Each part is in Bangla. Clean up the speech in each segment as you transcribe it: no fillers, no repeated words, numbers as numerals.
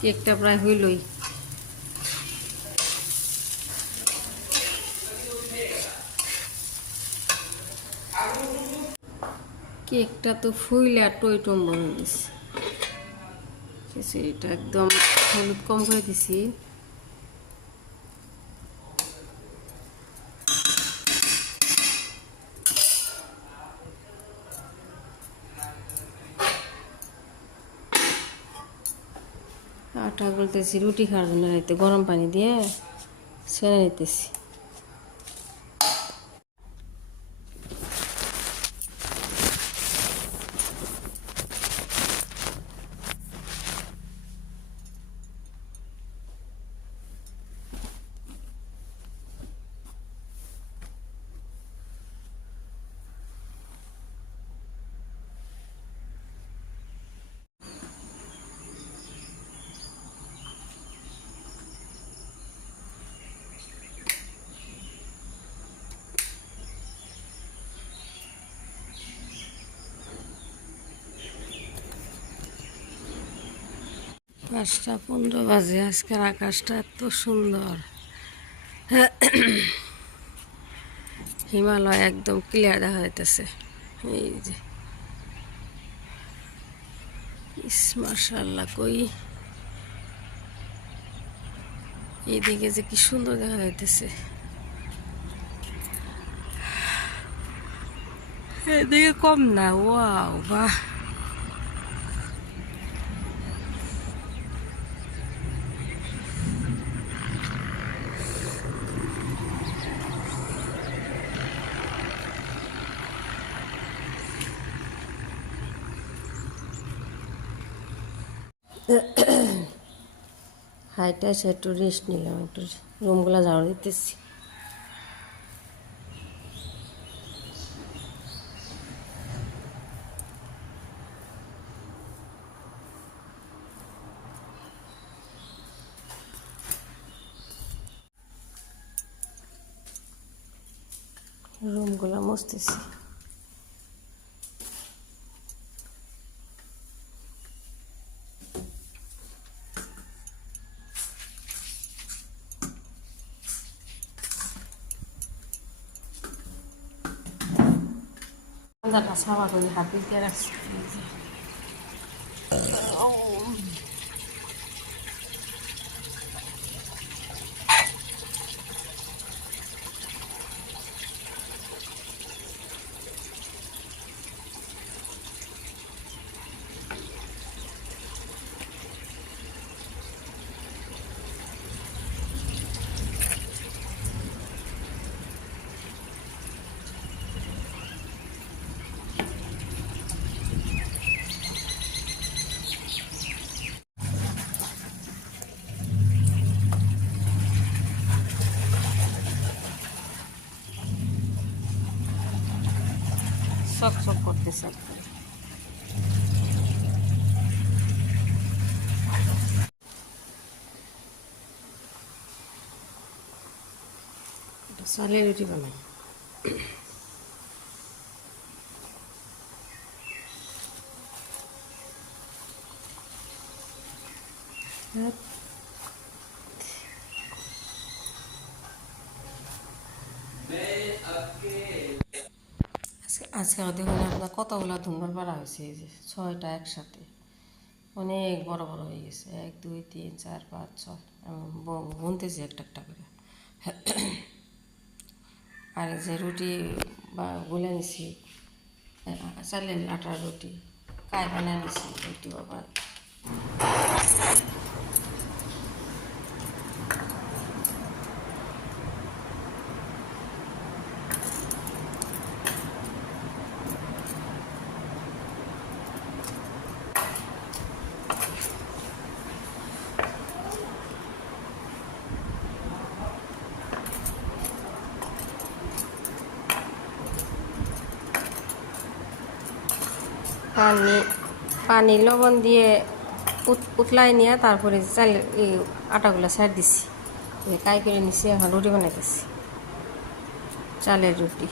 কেকটা প্রায় হইলই। কেকটা তো ফুইলে আর টই টম বনে দিছি। এটা একদম হলুদ কম করে দিছি। আটা গলতেছি রুটি খাওয়ার জন্য, রাইতে গরম পানি দিয়ে ছেড়ে নিতেছি। পাঁচটা 15 বাজে। আজকের আকাশটা এত সুন্দর, হিমালয় একদম ক্লিয়ার দেখা যাইতেছে। এই যে মাশাআল্লাহ, কই এইদিকে যে কি সুন্দর দেখা যাইতেছে। এদিকে কম না। ওয়াও, বাহ। হাইটা এসে একটু রেস্ট নিলাম, একটু রুমগুলো ঝাড়ু দিতেছি। রুমগুলো মুছতেছি। সাবা করে হাত দিয়ে রাখছি। শক শক করতেছে। চালের রুটি বানাই। আজকে দেখুন আপনার কতগুলো ধুমবার পাড়া হয়েছে। এই যে 6টা একসাথে, অনেক বড় বড় হয়ে গেছে। 1 2 3 4 5 6 গুনতেছি একটা একটা করে। আর যে রুটি বা গুলে নিছি, চালের আটার রুটি কায় বানিয়ে নিছি, একটু আবার পানি লবণ দিয়ে উতলাই নিয়ে তারপরে চালের এই আটাগুলো ছাড় দিছি, কাই করে নিছি। এখন রুটি বানাইতেছি, চালের রুটি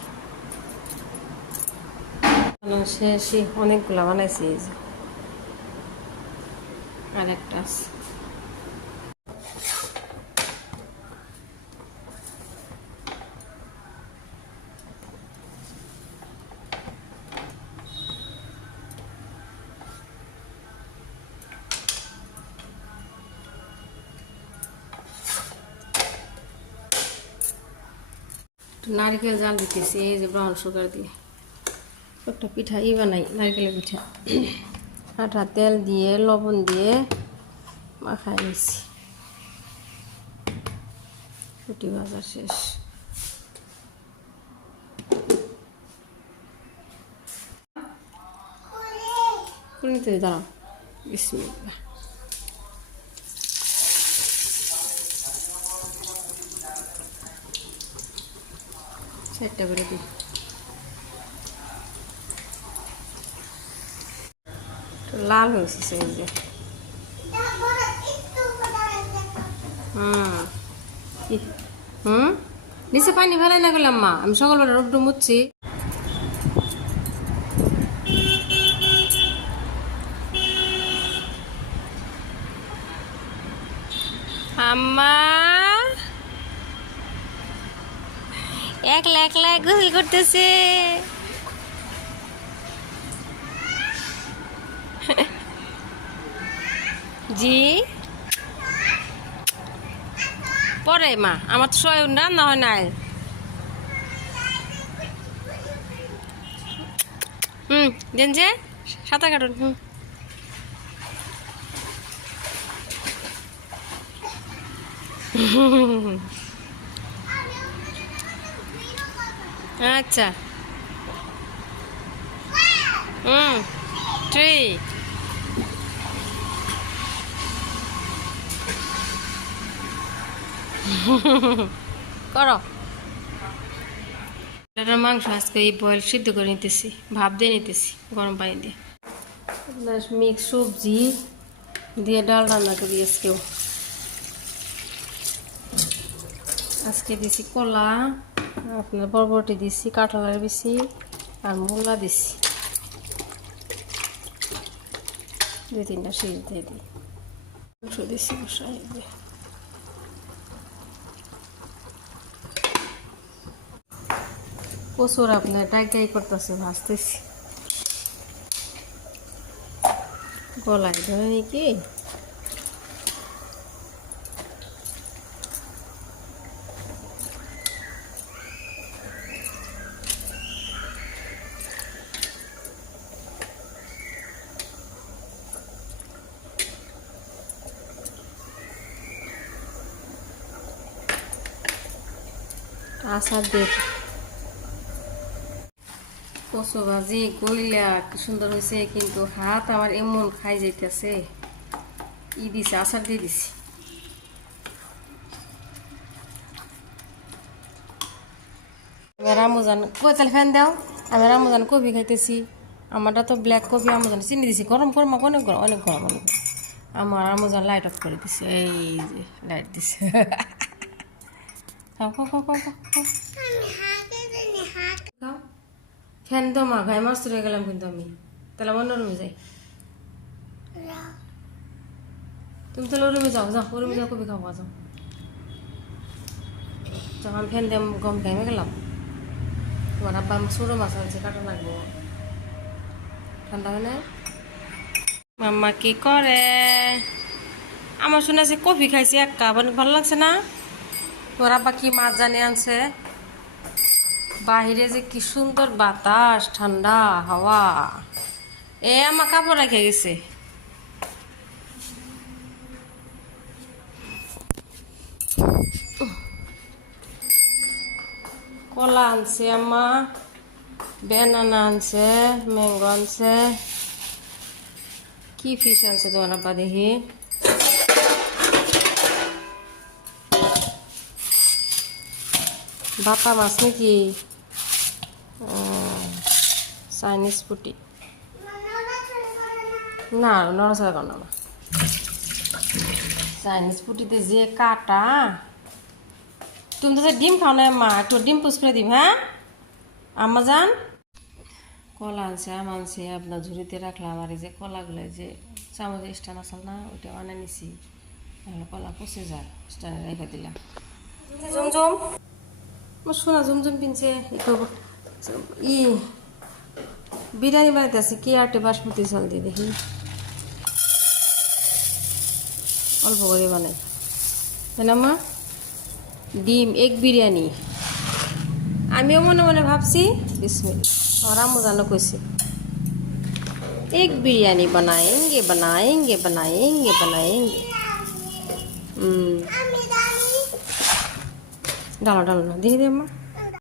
শেষই অনেকগুলো বানাইছি। এই যে আর একটা আছে। নারকেল জাল দিতেছি এই যে ব্রাউন সুগার দিয়ে। একটা পিঠা বানাই, নারকেলের পিঠা। আটা তেল দিয়ে লবণ দিয়ে মাখাই নিছি। রুটি ভাজা শেষ। খুলিতে দাঁড়াও, বিসমিল্লাহ। সেটটা করে দিই। লাল হয়েছে সেই যে। নিচে পানি ফেলাই না গেলাম মা, আমি সকালবেলা রোদ মুচ্ছি। আম্মা একলা একলা গোসল করতেছে। জি পরে মা, আমার তো সবাই রান্না হয় নাই। দেন যে সাঁতার কাটুন। আচ্ছা। ট্রি করো। মাংস আজকে এই বয়েল সিদ্ধ করে নিতেছি, ভাপ দিয়ে নিতেছি গরম পানি দিয়ে। মিক্স সবজি দিয়ে ডাল রান্না করি আজকেও। আজকে দিছি কলা, আপনার বরবটি দিছি, কাঁঠালের বিচি আর মূলা দিছি। 2-3টা সিজ দিয়ে দিই। মাংস দিছি বসাই দিয়ে। প্রচুর আপনার ডাইকাই করতেছে, ভাজতেছি। গলায় ধরে নাকি আচার দিয়ে কচু ভাজি গইলা কি সুন্দর হয়েছে, কিন্তু হাত আমার এমন খাই যাইতেছে। দিছে আচার দিয়ে দিছি। রামুজান কোথাল ফ্যান দাও। আমি রামুজান কফি খাইতেছি। আমারটা তো ব্ল্যাক কফি। রামুজান চিনি দিছি, গরম গরম অনেক গরম, অনেক গরম, অনেক গরম। আমার রামুজান লাইট অফ করে দিছে, এই যে লাইট দিছে। খাও খাও খাও খাও খাও। ফ্যান তো মা, ঘাই মাছ তুলে গেলাম কিন্তু আমি। তাহলে অন্য রুমে যাই। তুমি তাহলে ওই রুমে যাও, যাও ওই রুমে যাও, কবি খাওয়া যাও। যখন ফ্যান দিয়ে গম ঘাইমে গেলাম। তোমার আব্বা ছোটো মাছ আনছে, কাটা লাগবো। ঠান্ডা হয় না। মাম্মা কি করে? আমার শুনেছি কফি খাইছি 1 কাপ, অনেক ভালো লাগছে না? তোর আব্বা কি মাছ জানি আনছে। বাহিরে যে কি সুন্দর বাতাস, ঠান্ডা হাওয়া। আমার কাপড় রেখে গেছে। কলা আনছে আম্মা, বেনানা আনছে, ম্যাঙ্গো আনছে। কি ফিশ আনছে তোমার আব্বা দেখি। বাটা মাছ নাকি? চাইনিজ পুটি না, নড়াচড়া করো না। চাইনিজ পুটিতে যে কাটা। তুমি তো ডিম খাও না মা, একটু ডিম পুষ করে দিম। হ্যাঁ আম্মা যান। কলা আনছে, আম আনছে, আপনার ঝুড়িতে রাখলাম। আর এই যে কলাগুলো যে চামচের স্ট্যান্ড আসল না, ওইটা বানিয়ে নিছি। তাহলে কলা পচে যায়, স্ট্যান্ডে রেখে দিলাম। জমজম আমার শোনা জমজম কিনছে ই বিরিয়ানি বানাইতেছি কি আটে বাসমতি চাল দিয়ে দেখি, অল্প করে বানাই। তাই না মা? ডিম এগ বিরিয়ানি। আমিও মনে মনে ভাবছি বিসমিল্লাহ, আমার আম্মু জানো কইছে এগ বিরিয়ানি বানাएंगे बनाएंगे बनाएंगे बनाएंगे। डालो डालो ना, देखिए अम्मा।